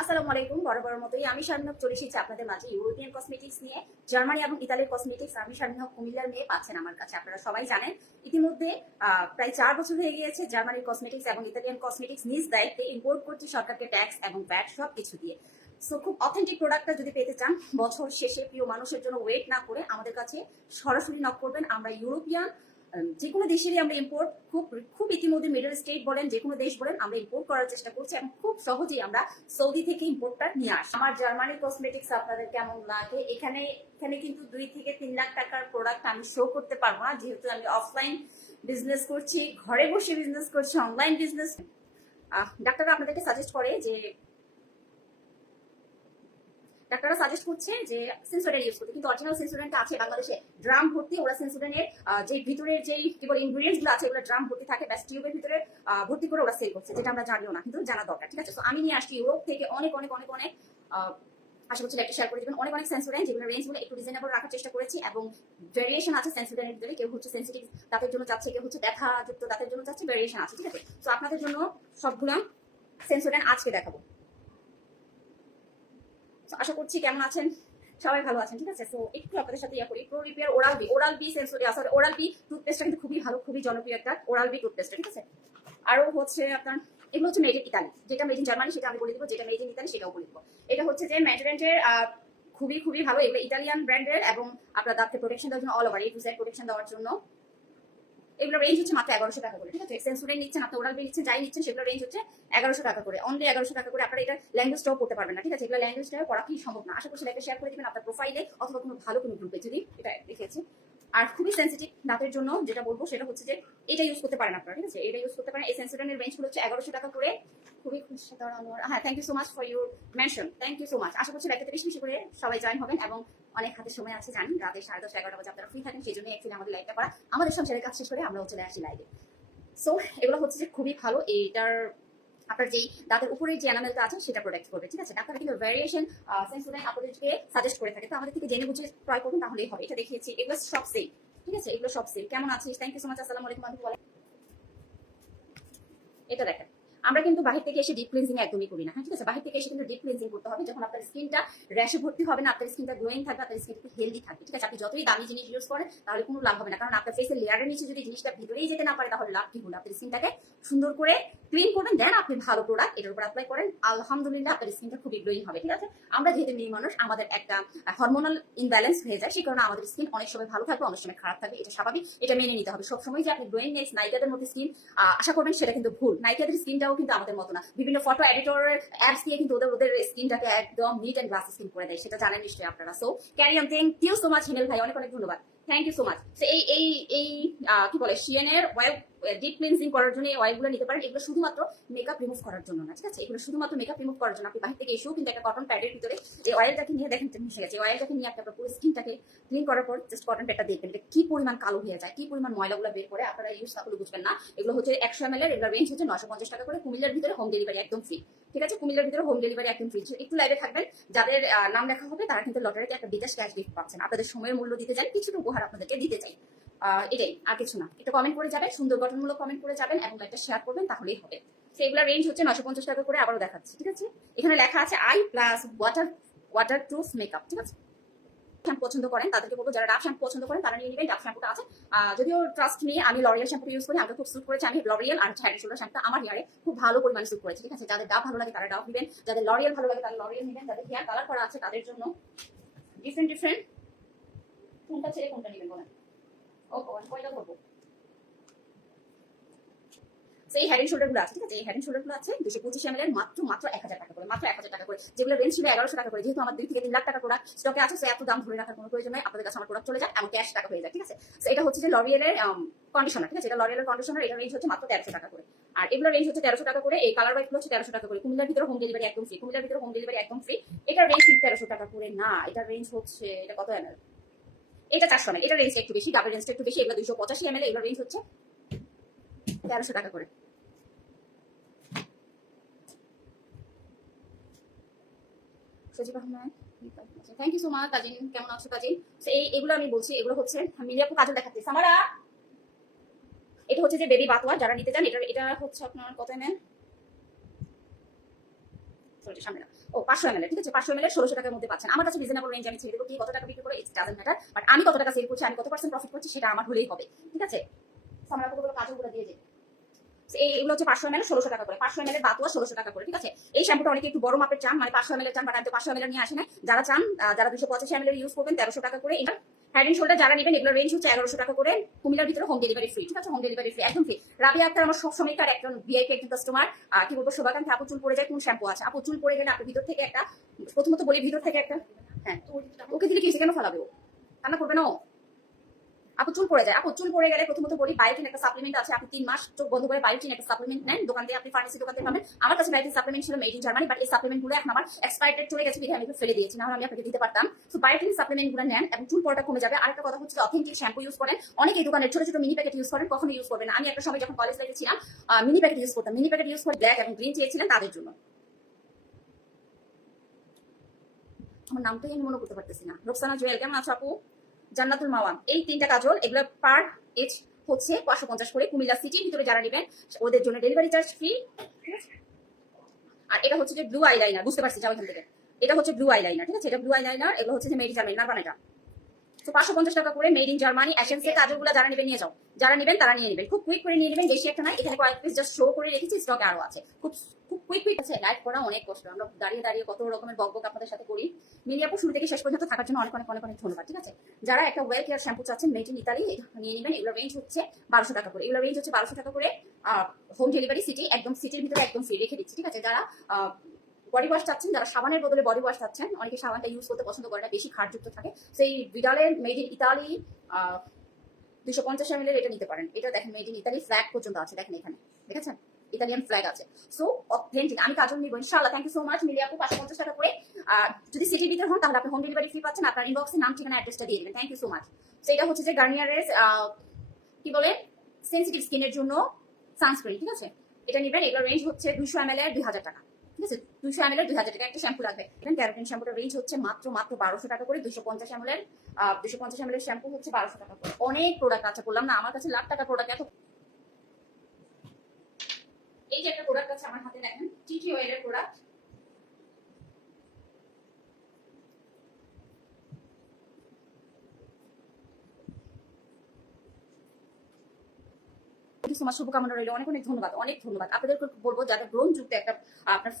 আসসালামু আলাইকুম। বরাবরের মতোই আমি শারমিন চলে এসেছি আপনাদের মাঝে ইউরোপিয়ান কসমেটিক্স নিয়ে। জার্মানি এবং ইতালির কসমেটিক্স আমি শারমিন কুমিল্লার মেয়ে পাচ্ছেন আমার কাছে। আপনারা সবাই জানেন ইতিমধ্যে প্রায় 4 বছর হয়ে গিয়েছে জার্মানির কসমেটিক্স এবং ইতালিয়ান কসমেটিক্স নিজ দায়িত্বে ইম্পোর্ট করছে সরকারকে ট্যাক্স এবং ভ্যাট সব কিছু দিয়ে। সো খুব অথেন্টিক প্রোডাক্টটা যদি পেতে চান বছর শেষে প্রিয় মানুষের জন্য ওয়েট না করে আমাদের কাছে সরাসরি নক করবেন। আমরা ইউরোপিয়ান যে কোনো দেশেরই আমরা ইম্পোর্ট খুব খুব ইতিমধ্যে মিডল স্টেট বলেন যে কোনো দেশ বলেন আমরা ইম্পোর্ট করার চেষ্টা করছি এবং খুব সহজেই আমরা সৌদি থেকে ইম্পোর্টটা নিয়ে আসি। আমার জার্মানি কসমেটিক্স আপনাদের কেমন লাগে এখানে এখানে কিন্তু 2 থেকে 3 লাখ টাকার প্রোডাক্ট আমি শো করতে পারবো না, যেহেতু আমি অফলাইন বিজনেস করছি, ঘরে বসে বিজনেস করছি, অনলাইন বিজনেস। ডাক্তাররা আপনাদেরকে সাজেস্ট করে যে ডাক্তাররা সাজেস্ট করছে যে সেন্সোডেন ইউজ করতে, কিন্তু অরিজিনাল সেন্সোডেনটা আছে বাংলাদেশে ড্রাম ভর্তি। ওরা সেন্সোডেনের যে ভিতরের যে কেবল ইনগ্রিডিয়েন্টস গুলো আছে ওগুলো ড্রাম ভর্তি থাকে, ব্যাস টিউবের ভিতরে ভর্তি করে ওরা সেল করছে, যেটা আমরা জানিও না, কিন্তু জানা দরকার। ঠিক আছে, তো আমি নিয়ে আসছি ইউরোপ থেকে অনেক অনেক অনেক অনেক আশা করছি একটা শেয়ার করে দেবেন অনেক অনেক সেন্সোডেন, যেগুলো রেঞ্জ গুলো একটু রিজনেবল রাখার চেষ্টা করেছি এবং ভেরিয়েশন আছে সেন্সোডেনের ভিতরে। কেউ হচ্ছে সেন্সিটিভ দাঁতের জন্য চাচ্ছে, কেউ হচ্ছে দেখাযুক্ত দাঁতের জন্য চাচ্ছে, ভেরিয়েশন আছে। ঠিক আছে, তো আপনাদের জন্য সবগুলো সেন্সোডেন আজকে দেখাবো। আশা করছি কেমন আছেন, সবাই ভালো আছেন। ঠিক আছে, তো একটু আপনাদের সাথে ইয়া করি। Pro repair oral B sensory আসলে ওরাল বি টুথপেস্টটা কিন্তু খুবই ভালো, খুবই জনপ্রিয় একটা ওরাল বি টুথপেস্ট। ঠিক আছে, আরো হচ্ছে আপনার এগুলো হচ্ছে মেড ইন ইতালি, যেটা মেড ইন জার্মানি সেটা আমি বলে দিব, যেটা মেড ইন ইতালি সেটাও বলে দিব। এটা হচ্ছে যে ম্যাজরেন্টের খুবই খুবই ভালো, এগুলো ইতালিয়ান ব্র্যান্ডের এবং আপনার দাঁতকে প্রোটেকশন দেওয়ার জন্য all over two side protection দেওয়ার জন্য। এগুলো রেঞ্জ হচ্ছে মাত্র 1100 টাকা করে। ঠিক আছে, সেন্সোডেন নিচ্ছেন আপনি, ওরাল বি নিচ্ছেন, যাই নিচ্ছেন সেগুলো রেঞ্জ হচ্ছে 1100 টাকা করে, অনলি 1100 টাকা করে। আপনারা এটা ল্যাঙ্গুয়েজটাও করতে পারবেন না। ঠিক আছে, এগুলো ল্যাঙ্গুয়েজটাও করা কি সম্ভব না। আশা করছি লাইভে শেয়ার করে দিবেন আপনার প্রোফাইলে অথবা কোনো ভালো কোনো গ্রুপে, যদি এটা দেখেছি। আর খুবই সেন্সিটিভ দাঁতের জন্য যেটা বলবো সেটা হচ্ছে যে এটা ইউজ করতে পারেন আপনারা। ঠিক আছে, এটা ইউজ করতে পারেন। এই সেন্সোডেনের রেঞ্জ হচ্ছে 1100 টাকা করে। খুবই খুশি। হ্যাঁ, thank you so much for your mention, thank you so much. আশা করছি লাইভটাতে বেশি বেশি করে সবাই জয়েন হবেন এবং অনেক হাতে সময় আছে জানি, রাতে 10:30 11টা বাজে আপনারা ফ্রি থাকেন, সেই জন্য অ্যাকচুয়ালি আমাদের লাইভটা করা। আমাদের সংসারের কাজ শেষ করে আমরাও চলে আসি লাইভে। সো এগুলো হচ্ছে যে খুবই ভালো। এইটার আপনার যেই দাঁতের উপরে যে এনামেলটা আছে সেটা প্রোটেক্ট করবে। ঠিক আছে, ডাক্তার কিন্তু ভেরিয়েশন সেন্সোডেন আপনাদেরকে সাজেস্ট করে থাকে, তো আমাদের থেকে জেনে বুঝে ট্রাই করুন, তাহলেই হবে। এটা দেখিয়েছি, এগুলো সব সেল। ঠিক আছে, এগুলো সব সেল। কেমন আছিস, থ্যাংক ইউ সো মাচ। আসসালামু আলাইকুম। এটা দেখেন, আমরা কিন্তু বাহির থেকে এসে ডিপ ক্লিনজিং একদমই করি না। হ্যাঁ, ঠিক আছে, বাহির থেকে এসে কিন্তু ডিপ ক্লিনজিং করতে হবে যখন আপনার স্কিনটা র্যাশে ভর্তি হবে না, আপনার স্কিনটা গ্লোয়িং থাকবে, আপনার স্কিনটা হেলদি থাকবে। ঠিক আছে, আপনি যতই দামি জিনিস ইউজ করেন তাহলে কোনো লাভ হবে না, কারণ আপনার ফেসের লেয়ারের নিচে যদি জিনিসটা ভিতরেই যেতে না পারে তাহলে লাভ কি হলো। আপনার স্কিনটাকে সুন্দর করে ক্লিন করবেন, দেন আপনি ভালো প্রোডাক্ট এটার উপর অ্যাপ্লাই করেন, আলহামদুলিল্লাহ আপনার স্কিনটা খুবই গ্লোয়িং হবে। ঠিক আছে, আমরা যেহেতু মেয়ে মানুষ, আমাদের একটা হরমোনাল ইনব্যালেন্স হয়ে যায়, সেই কারণে আমাদের স্কিন অনেক সময় ভালো থাকবে, অনেক সময় খারাপ থাকবে, এটা স্বাভাবিক, এটা মেনে নিতে হবে। সবসময় যে আপনি গ্লোয়িংনেস নায়িকাদের মধ্যে স্কিন আশা করবেন সেটা কিন্তু ভুল। নায়িকাদের স্কিনটাও কিন্তু আমাদের মতো না, বিভিন্ন ফটো এডিটরের অ্যাপস দিয়ে কিন্তু ওদের স্কিনটাকে একদম নিট এন্ড গ্লাস স্কিন করে দেয়, সেটা জানেন নিশ্চয়ই আপনারা। So carry on, thank you so much Himel ভাই, অনেক অনেক ধন্যবাদ, থ্যাংক ইউ সো মাচ। এই এই এই কি বলে শিয়েনের ওয়েব ডিপ ক্লিনজিং করার জন্য এই অয়েলগুলো নিতে পারেন। এগুলো শুধুমাত্র মেকআপ রিমুভ করার জন্য না। ঠিক আছে, এগুলো শুধুমাত্র মেকআপ রিমুভ করার জন্য। আপনি বাহির থেকে এসেও কিন্তু একটা কটন প্যাডের ভিতরে এই অয়েলটাকে নিয়ে দেখেন মিশে গেছে, অয়েলটাকে নিয়ে আপনার পুরো স্কিনটাকে ক্লিন করার পর জাস্ট কটন প্যাডটা দেখবেন এটা কি পরিমাণ কালো হয়ে যায়, কি পরিমাণ ময়লাগুলো বের করে। আপনারা ইউজ তাহলে বুঝবেন না। এগুলো হচ্ছে 100 ml এর, এগুলো রেঞ্জ হচ্ছে 950 টাকা করে। কুমিল্লার ভিতরে হোম ডেলিভারি একদম ফ্রি। ঠিক আছে, কুমিল্লার ভিতরে হোম ডেলিভারি একদম ফ্রি। একটু লাইভে থাকবেন, যাদের নাম লেখা হবে তারা কিন্তু লটারিতে একটা বিদেশ ক্যাশ গিফট পাচ্ছেন। আপনাদের সময়ের মূল্য দিতে চাই, কিছুটা উপহার আপনাদেরকে দিতে চাই, এটাই, আর কিছু না। একটু কমেন্ট করে যাবেন, সুন্দর গঠনমূলক কমেন্ট করে যাবেন এবং একটা শেয়ার করবেন, তাহলেই হবে। সেগুলোর রেঞ্জ হচ্ছে 950 টাকা করে। আবারও দেখাচ্ছি। ঠিক আছে, এখানে লেখা আছে I plus water proof makeup. ঠিক আছে, শ্যাম্পু পছন্দ করেন তাদেরকে বলবো, যারা ডাব শ্যাম্পু পছন্দ করেন তারা নিয়ে নেবেন। ডাব শ্যাম্পুটা আছে, যদিও ট্রাস্ট নিয়ে আমি লরিয়াল শ্যাম্পু ইউজ করি, আমাকে খুব স্যুট করেছে। আমি লরিয়াল আর হেড শোল্ডার শ্যাম্পুটা আমার হেয়ারে খুব ভালো পরিমাণে স্যুট করেছে। ঠিক আছে, যাদের ডাব ভালো লাগে তারা ডাব নেবেন, যাদের লরিয়াল ভালো লাগে তারা লরিয়াল নেবেন, যাদের হেয়ার কালার করা আছে তাদের জন্য ডিফারেন্ট ডিফারেন্ট কোনটা ছেড়ে কোনটা নেবেন বলেন। ও কয়টা করবো। এই হেড এন্ড শোল্ডার গুলো আছে। ঠিক আছে, এই হেড এন্ড শোল্ডার গুলো আছে 225 ml এর, মাত্র 1000 টাকা করে, মাত্র 1000 টাকা করে। যেগুলো রেঞ্জ ছিল 1100 টাকা করে, যেহেতু আমার 2 থেকে 3 লাখ টাকা প্রোডাক্ট স্টকে আছে, সো এত দাম ধরে রাখার কোনো প্রয়োজন নেই। আপনাদের কাছে আমার প্রোডাক্ট চলে যায় এবং ক্যাশ টাকা হয়ে যায়। ঠিক আছে, সো এটা হচ্ছে যে লরিয়েলের কন্ডিশনার। ঠিক আছে, এটা লরিয়েলের কন্ডিশনার, এটা রেঞ্জ হচ্ছে মাত্র 1300 টাকা করে। আর এগুলো রেঞ্জ হচ্ছে 1300 টাকা করে। এই কালার হোয়াইট গুলো হচ্ছে 1300 টাকা করে। কুমিল্লার ভিতরে হোম ডেলিভারি একদম ফ্রি, কুমিল্লার ভিতরে হোম ডেলিভারি একদম ফ্রি। এটার রেঞ্জ 1300 টাকা করে না, এটার রেঞ্জ হচ্ছে, এটা কত ml, এটা 400 ml। এটা রেঞ্জটা একটু বেশি, ডাবল রেঞ্জটা একটু বেশি, এগুলো 285 ml, এগুলো রেঞ্জ হচ্ছে 1300 টাকা করে। Sajib Ahmed, thank you so much. Cousin, কেমন আছো কাজিন? এগুলো আমি বলছি, এগুলো হচ্ছে মিলিয়াপু কাজল দেখাচ্ছি। সামারা, এটা হচ্ছে যে বেবি বাতওয়ার, যারা নিতে চান এটা এটা হচ্ছে আপনার কত ml, সরি সামনে না, ও 500 ml, ঠিক আছে 500 ml 1600 টাকার মধ্যে পাচ্ছেন। আমার কাছে রিজনেবল রেঞ্জ, আমি ছেড়ে দেবো কি কত টাকা বিক্রি করে, ইট ডাজন্ট ম্যাটার, বাট আমি কত টাকা সেল করছি, আমি কত % প্রফিট করছি সেটা আমার হলেই হবে, ঠিক আছে। আমরা কতগুলো কাজলগুলো দিয়ে দিই, এইগুলো হচ্ছে 500 ml 1600 টাকা করে, 500 ml বাতুয়া 1600 টাকা করে, ঠিক আছে। এই শ্যাম্পুটা অনেকে একটু বড় মাপের চান, মানে 500 ml চান, বাট আমি তো 500 ml নিয়ে আসি না। যারা চান, যারা 285 ml ইউজ করবেন 1300 টাকা করে। এটা হেড এন্ড শোল্ডার যারা নেবেন, এগুলোর রেঞ্জ হচ্ছে 1100 টাকা করে। কুমিল্লার ভিতরে হোম ডেলিভারি ফ্রি, ঠিক আছে, হোম ডেলিভারি ফ্রি, একদম ফ্রি। রাবিয়া আক্তার আমার সবসময়কার একজন ভিআইপি একজন কাস্টমার। কি বলবো, শোভাকাঙ্ক্ষী আপু চুল পড়ে যায়, কোন শ্যাম্পু আছে আপু? চুল পড়ে গেলে আপনি ভিতর থেকে একটা, প্রথমত বলি ভিতর থেকে একটা, হ্যাঁ ওকে দিলে কি কেন ফলাবে, ও রান্না করবে না, আপু চুল পড়ে যায়, আপু চুল পড়ে গেলে প্রথমত বলি বায়োটিন একটা সাপ্লিমেন্ট আছে, আপনি 3 মাস চোখ বন্ধ করে বায়োটিন একটা সাপ্লিমেন্ট নেন, দোকান থেকে আপনি ফার্মেসি দোকান থেকে পাবেন। আমার কাছে বায়োটিন সাপ্লিমেন্ট ছিল মেড ইন জার্মানি, বাট এই সাপ্লিমেন্ট গুলো এখন আমার এক্সপায়ার ডেট চলে গেছে, বিধায় আমি ফেলে দিয়েছি, না হলে আমি আপনাকে দিতে পারতাম। সো বায়োটিন সাপ্লিমেন্ট গুলো নেন এবং চুল পড়াটা কমে যাবে। আরেকটা কথা হচ্ছে অথেন্টিক শ্যাম্পু ইউজ করেন, অনেকে এই দোকানের ছোট ছোট মিনি প্যাকেট ইউজ করেন, কখনো ইউজ করবেন না। আমি একটা সময় যখন কলেজ লাইফে ছিলাম মিনি প্যাকেট ইউজ করতাম, মিনি প্যাকেট ইউজ করে ব্ল্যাক এবং গ্রিন চেয়েছিলেন তাদের জন্য। আমার নামটাই আমি মনে করতে পারতেছি না। রোকসানা জুয়েল কেমন আছো আপু? জান্নাতুল মাওয়া, এই 3টা কাজল, এগুলো পার এজ হচ্ছে 550 করে। কুমিল্লা সিটির ভিতরে যারা নেবেন ওদের জন্য ডেলিভারি চার্জ ফ্রি। আর এটা হচ্ছে যে ব্লু আইলাইনার, বুঝতে পারছি যাও এখান থেকে, এটা হচ্ছে ব্লু আইলাইনার, ঠিক আছে, এটা ব্লু আইলাইনার, এগুলো হচ্ছে যে মেড ইন জার্মানি, নারবানাটা। তো 550 টাকা করে মেড ইন জার্মানি। অ্যাসেন্সের কাজলগুলো যারা নেবেন নিয়ে যাও, যারা নেবেন তারা নিয়ে নেবেন, খুব কুইক করে নিয়ে নেবেন, বেশি একটা নাই, এখানে কয়েক পিস জাস্ট শো করে রেখেছি, স্টকে আরো আছে, খুব খুব কুইক আছে। লাইভ করা অনেক কষ্ট, আমরা দাঁড়িয়ে দাঁড়িয়ে কত রকমের বকবক আপনাদের সাথে করি। মিলি আপু শুরু থেকে শেষ পর্যন্ত থাকার জন্য অনেক অনেক অনেক অনেক ধন্যবাদ, ঠিক আছে। যারা একটা ওয়েল কেয়ার শ্যাম্পু চাচ্ছেন মেড ইন ইতালি, নিয়ে নেবেন, এগুলো রেঞ্জ হচ্ছে 1200 টাকা করে, এগুলো রেঞ্জ হচ্ছে 1200 টাকা করে। হোম ডেলিভারি সিটি, একদম সিটির ভিতরে একদম ফ্রি রেখে দিচ্ছি, ঠিক আছে। যারা বডি ওয়াশ চাচ্ছেন, যারা সাবানের বদলে বডি ওয়াশ চাচ্ছেন, অনেকে সাবানটা ইউজ করতে পছন্দ করে না, বেশি খারযুক্ত থাকে, সেই ভিডালের মেড ইন ইতালি 250 ml এটা নিতে পারেন। এটা দেখেন মেড ইন ইতালি ফ্ল্যাগ পর্যন্ত আছে, দেখেন এখানে দেখেছেন ইতালিয়ান ফ্ল্যাগ আছে। সো অথেন্টিক, আমি কাজল নিব ইনশাআল্লাহ। থ্যাংক ইউ সো মাচ মিলি আপু, 550 টাকা করে। যদি সিটির ভিতরে হন তাহলে আপনি হোম ডেলিভারি ফ্রি পাচ্ছেন, আপনার ইনবক্সে নাম ঠিকানা অ্যাড্রেসটা দিয়ে দিবেন। Thank you so much. সেটা হচ্ছে যে গার্নিয়ারের কি বলে সেনসিটিভ স্কিনের জন্য সানস্ক্রিন, ঠিক আছে, এটা নেবেন। এগুলো রেঞ্জ হচ্ছে 200 ml এর 2000 টাকা, ঠিক আছে, 200 ml এর 2000 টাকা। একটা শ্যাম্পু লাগবে, ক্যারাটিন শ্যাম্পুটার রেঞ্জ হচ্ছে মাত্র 1200 টাকা করে। 250 ml এর 250 ml এর শ্যাম্পু হচ্ছে 1200 টাকা করে। অনেক প্রোডাক্ট আছে, বললাম না আমার কাছে লাখ টাকা প্রোডাক্ট এত। এই যে একটা প্রোডাক্ট আছে আমার হাতে, দেখেন টিটি অয়েলের প্রোডাক্ট, শুভকামনা রইল, অনেক অনেক ধন্যবাদ, অনেক ধন্যবাদ। আপনাদেরকে বলবো যাদের ব্রোন যুক্ত একটা আপনার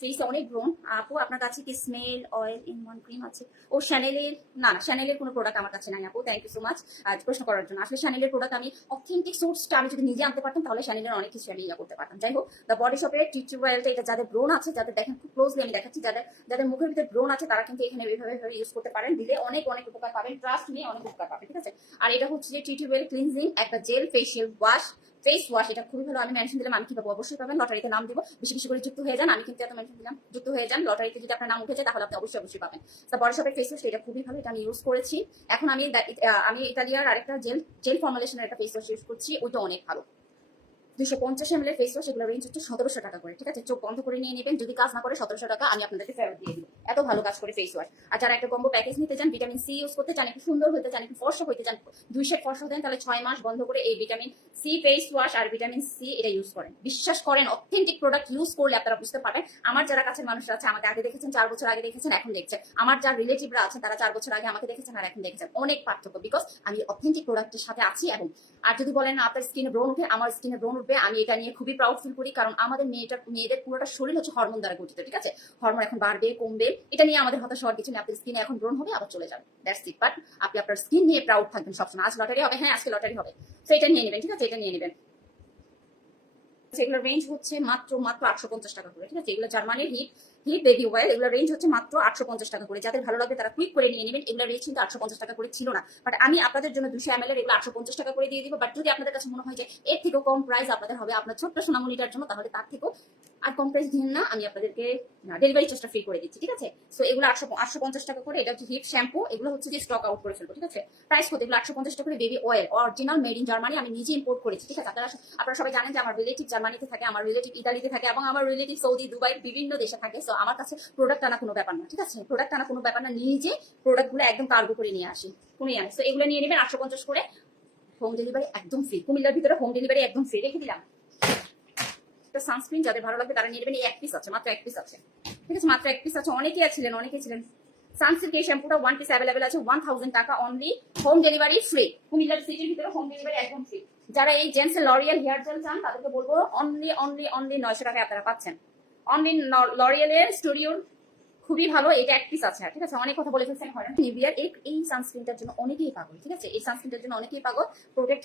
ফেসে অনেক ব্রোন, আপু আপনার কাছে কি smell oil in one cream আছে? ও শ্যানেলের, না শ্যানেলের কোনো প্রোডাক্ট আমার কাছে নাই আপু। থ্যাংক ইউ সো মাচ প্রশ্ন করার জন্য। আসলে শ্যানেলের প্রোডাক্ট আমি অথেন্টিক সোর্সটা আমি যদি নিজে আনতে পারতাম তাহলে শ্যানেলের অনেক কিছু আমি করতে পারতাম। যাই হোক, দ্য বডি শপের টিটি অয়েলটা, এটা যাদের ব্রোন আছে, যাদের দেখেন খুব ক্লোজলি আমি দেখাচ্ছি, যাদের মুখের ভিতরে ব্রোন আছে তারা কিন্তু এখানে এইভাবে ইউজ করতে পারেন, দিলে অনেক অনেক উপকার পাবেন, ট্রাস্ট নিয়ে অনেক উপকার পাবেন, ঠিক আছে। আর এটা হচ্ছে যে টিটি অয়েল ক্লিনজিং একটা gel facial wash, face wash, এটা খুবই ভালো। আমি মেনশন দিলাম, আমি কি পাবো? অবশ্যই পাবেন, লটারিতে নাম দিব, বেশি বেশি করে যুক্ত হয়ে যান। আমি কিন্তু এত মেনশন দিলাম, যুক্ত হয়ে যান, লটারিতে যদি আপনার নাম উঠে যায় তাহলে আপনি অবশ্যই অবশ্যই পাবেন। তো বডি শপের ফেস ওয়াশ এটা খুবই ভালো, এটা আমি ইউজ করেছি। এখন আমি ইতালিয়ার আরেকটা জেল ফর্মুলেশনের একটা ফেস ওয়াশ ইউজ করছি, ওইটা অনেক ভালো। 250 ml ফেস ওয়াশ, এগুলো রেঞ্জ হচ্ছে 1700 টাকা করে, ঠিক আছে। চোখ বন্ধ করে নিয়ে নেবেন, যদি কাজ না করে 1700 টাকা আমি আপনাদেরকে ফেরত দিয়ে দিব, এত ভালো কাজ করে ফেস ওয়াশ। আর যারা একটা কম্বো প্যাকেজ নিতে চান, ভিটামিন সি ইউজ করতে চান, একটু সুন্দর হতে চান, একটু ফর্সা হতে চান, 2 শেড ফর্সা দেন, তাহলে 6 মাস বন্ধ করে এই ভিটামিন সি ফেস ওয়াশ আর ভিটামিন সি এটা ইউজ করেন। বিশ্বাস করেন, অথেন্টিক প্রোডাক্ট ইউজ করলে আপনারা বুঝতে পারবেন। আমার যারা কাছের মানুষরা আছে, আমাকে আগে দেখেছেন, 4 বছর আগে দেখেছেন, এখন দেখছেন। আমার যারা রিলেটিভরা আছেন তারা 4 বছর আগে আমাকে দেখেছেন আর এখন দেখেছেন, অনেক পার্থক্য, বিকজ আমি অথেন্টিক প্রোডাক্টের সাথে আছি। এবং আর যদি বলেন না আপনার স্কিনে ব্রোন উঠে, আমার স্কিনে ব্রোন উঠবে, আমি এটা নিয়ে খুবই প্রাউড ফিল করি, কারণ আমাদের মেয়েদের পুরোটা শরীর হচ্ছে হরমোন দ্বারা গঠিত, ঠিক আছে। হরমোন এখন বাড়বে কমবে, এটা নিয়ে আমাদের হতাশ হওয়ার কিছু নেই। আপনার স্কিনে এখন ব্রোন হবে আবার চলে যাবে, দ্যাটস ইট। বাট আপনি আপনার স্কিন নিয়ে প্রাউড থাকবেন সবসময়। আজ লটারি হবে, হ্যাঁ আজকে লটারি হবে, তো এটা নিয়ে নেবেন, ঠিক আছে, এটা নিয়ে নেবেন। এগুলোর রেঞ্জ হচ্ছে মাত্র 850 টাকা করে, ঠিক আছে। এগুলো জার্মানির হিট বেবি অয়েল, এগুলো রেঞ্জ হচ্ছে মাত্র 850 টাকা করে। যাদের ভালো লাগবে তারা কুইক করে নিয়ে নেবেন। এগুলো রেঞ্জ কিন্তু 850 টাকা করে ছিল না, বাট আমি আপনাদের জন্য 200 ml এর এগুলো 850 টাকা করে দিয়ে দিব। বাট যদি আপনাদের কাছে মনে হয় যে এর থেকেও কম প্রাইস আপনাদের হবে আপনার ছোট্ট সোনামণিটার জন্য, তাহলে তার থেকেও আর কম প্রাইস দিন না, আমি আপনাদেরকে ডেলিভারি চার্জটা ফ্রি করে দিচ্ছি, ঠিক আছে। সো এগুলো 850 টাকা করে। এটা হচ্ছে হিট শ্যাম্পু, এগুলো হচ্ছে যে স্টক আউট করে ফেলবো, ঠিক আছে। প্রাইস কত? এগুলো 850 টাকা করে। Baby oil original made in Germany, আমি নিজে ইম্পোর্ট করেছি, ঠিক আছে। আপনারা সবাই জানেন যে আমার রিলেটিভ জার্মানিতে থাকে, আমার রিলেটিভ ইতালিতে থাকে, এবং আমার রিলেটিভ সৌদি, দুবাই, বিভিন্ন দেশে থাকে। সো আমার কাছে প্রোডাক্ট আনা কোনো ব্যাপার না, ঠিক আছে। প্রোডাক্ট আনা কোনো ব্যাপার না, নিজে প্রোডাক্টগুলো একদম কার্গো করে নিয়ে আসি, কোনে আনে। সো এগুলো নিয়ে নেবেন 850 করে। হোম ডেলিভারি একদম ফ্রি, কুমিল্লার ভিতরে হোম ডেলিভারি একদম ফ্রি রেখে দিলাম। সানস্ক্রিন যাদের ভালো লাগবে তারা নিয়ে নেবেন, এই এক পিস আছে, মাত্র এক পিস আছে। ঠিক আছে, মাত্র এক পিস আছে। অনেকেই ছিলেন। সানসিল্ক এই শ্যাম্পুটা 1 পিস অ্যাভেলেবেল আছে 1000 টাকা only. Home delivery free, Comilla সিটির ভিতরে হোম ডেলিভারি একদম ফ্রি। যারা এই জেন্টস লরিয়াল হেয়ার জেল চান তাদেরকে বলবো অনলি 900 টাকায় আপনারা পাচ্ছেন। অনলি লরিয়ালের স্টুডিওর খুবই ভালো, এটা এক পিস আছে। ঠিক আছে, অনেক কথা বলে ফেলছেন, নিভিয়ার এই সানস্ক্রিনটার জন্য অনেকেই পাগল। ঠিক আছে, এই সানস্ক্রিনটার জন্য অনেকেই পাগল। প্রোটেক্ট